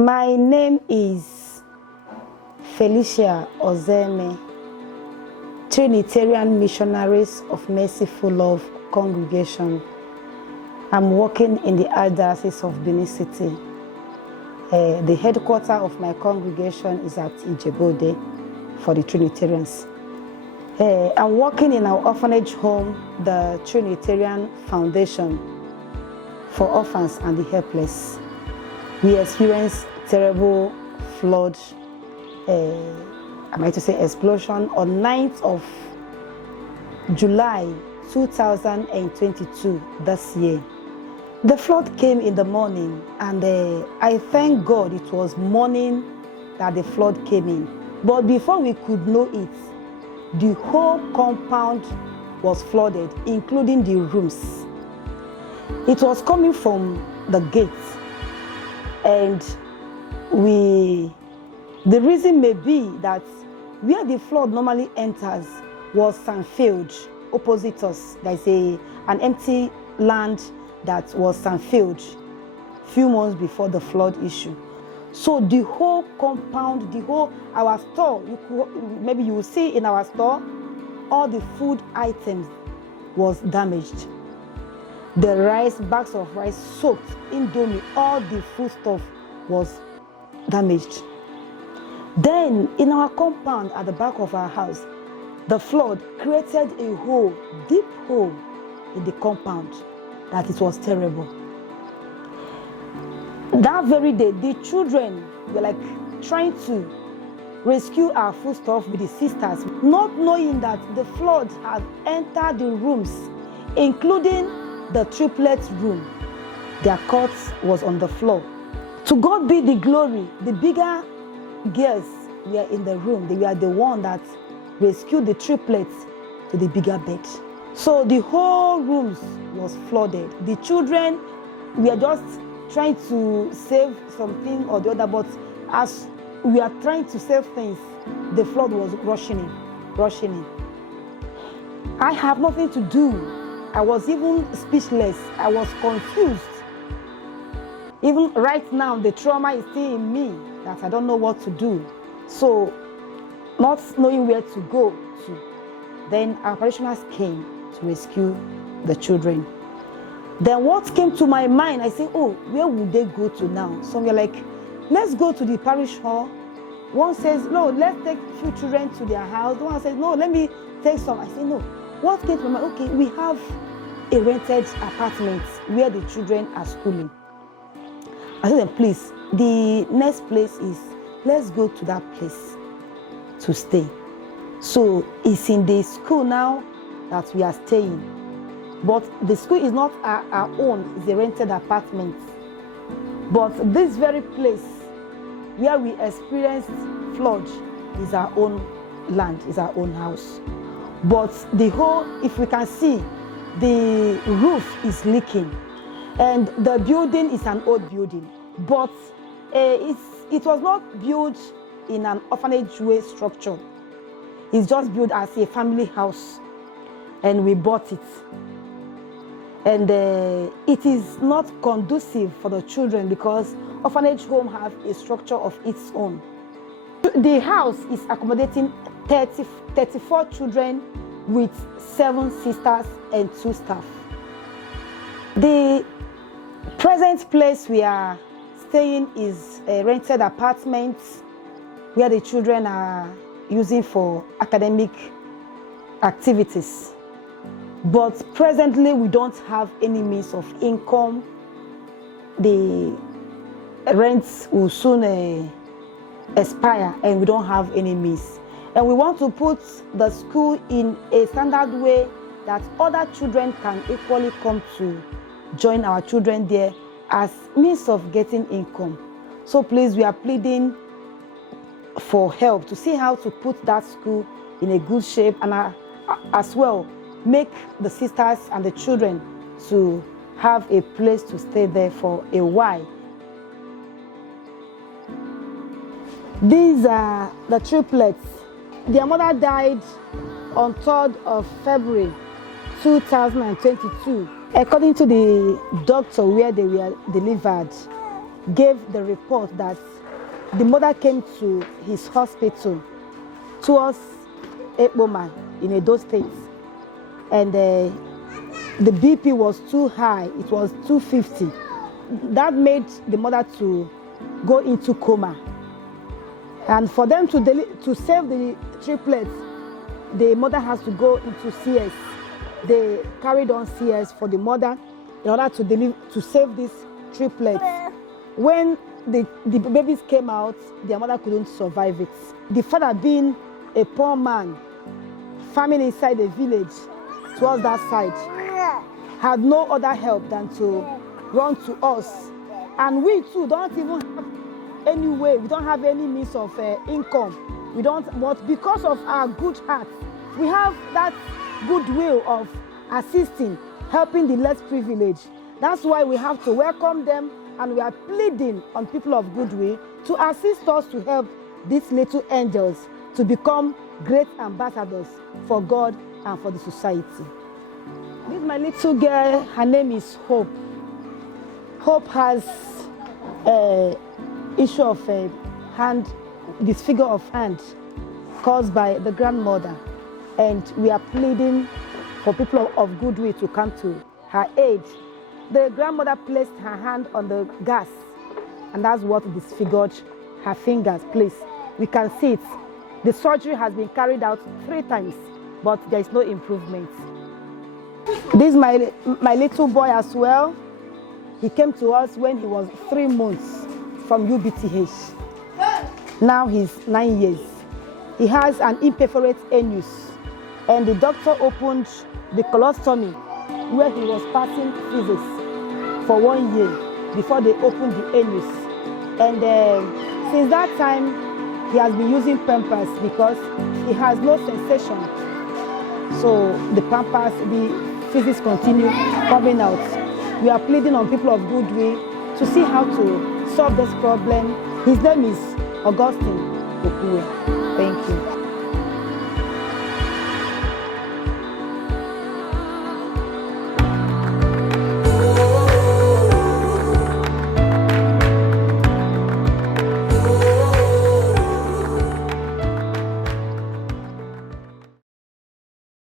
My name is Felicia Ozeme, Trinitarian Missionaries of Merciful Love Congregation. I'm working in the Archdiocese of Benin City. The headquarters of my congregation is at Ijebu-Ode for the Trinitarians. I'm working in our orphanage home, the Trinitarian Foundation for Orphans and the Helpless. We experienced terrible flood, I might say explosion, on 9th of July 2022 this year. The flood came in the morning, and I thank God it was morning that the flood came in. But before we could know it, the whole compound was flooded, including the rooms. It was coming from the gate, and the reason may be that where the flood normally enters was sandfield opposite us. There's an empty land that was sandfield few months before the flood issue. So the whole compound, our store, maybe you will see in our store, all the food items was damaged. The rice, bags of rice soaked, indomie, all the food stuff was damaged. Then in our compound at the back of our house, the flood created a hole, deep hole in the compound, that it was terrible. That very day, the children were like trying to rescue our foodstuff with the sisters, not knowing that the flood had entered the rooms, including the triplet room. Their cots was on the floor. To God be the glory, the bigger girls were in the room. They were the one that rescued the triplets to the bigger bed. So the whole rooms was flooded. The children were just trying to save something or the other, but as we are trying to save things, the flood was rushing in. I have nothing to do. I was even speechless. I was confused. Even right now, the trauma is still in me that I don't know what to do. So, not knowing where to go to, then our parishioners came to rescue the children. Then what came to my mind, I said, oh, where would they go to now? Some were like, let's go to the parish hall. One says, no, let's take a few children to their house. The one says, no, let me take some. I said, no. What came to my mind? Okay, we have a rented apartment where the children are schooling. I said, please, the next place is, let's go to that place to stay. So it's in the school now that we are staying. But the school is not our own, it's a rented apartment. But this very place where we experienced flood is our own land, is our own house. But the whole, if we can see, the roof is leaking. And the building is an old building. But it was not built in an orphanage way structure. It's just built as a family house. And we bought it. And it is not conducive for the children because orphanage home have a structure of its own. The house is accommodating 34 children with 7 sisters and 2 staff. The present place we are staying is a rented apartment where the children are using for academic activities. But presently, we don't have any means of income. The rents will soon expire, and we don't have any means. And we want to put the school in a standard way that other children can equally come to join our children there as means of getting income. So please, we are pleading for help to see how to put that school in a good shape and as well make the sisters and the children to have a place to stay there for a while. These are the triplets. Their mother died on 3rd of February 2022. According to the doctor where they were delivered, gave the report that the mother came to his hospital towards Ekpoma in Edo State, and the BP was too high. It was 250. That made the mother to go into coma. And for them to save the triplets, the mother has to go into CS. They carried on CS for the mother in order to save these triplets. When the babies came out, their mother couldn't survive it. The father, being a poor man, farming inside a village towards that side, had no other help than to run to us. And we too don't even have any way, we don't have any means of income. We don't, but because of our good heart, we have that goodwill of assisting, helping the less privileged. That's why we have to welcome them, and we are pleading on people of goodwill to assist us to help these little angels to become great ambassadors for God and for the society. This is my little girl. Her name is Hope. Hope has an issue of hand, disfigure of hand, caused by the grandmother, and we are pleading for people of goodwill to come to her aid. The grandmother placed her hand on the gas, and that's what disfigured her fingers. Please, we can see it. The surgery has been carried out 3 times, but there is no improvement. This is my little boy as well. He came to us when he was 3 months from UBTH. Now he's 9 years. He has an imperforate anus, and the doctor opened the colostomy where he was passing physics for 1 year before they opened the anus. And since that time, he has been using Pampers because he has no sensation. So the Pampers, the physics continue coming out. We are pleading on people of goodwill to see how to solve this problem. His name is Augustine Okue. Thank you.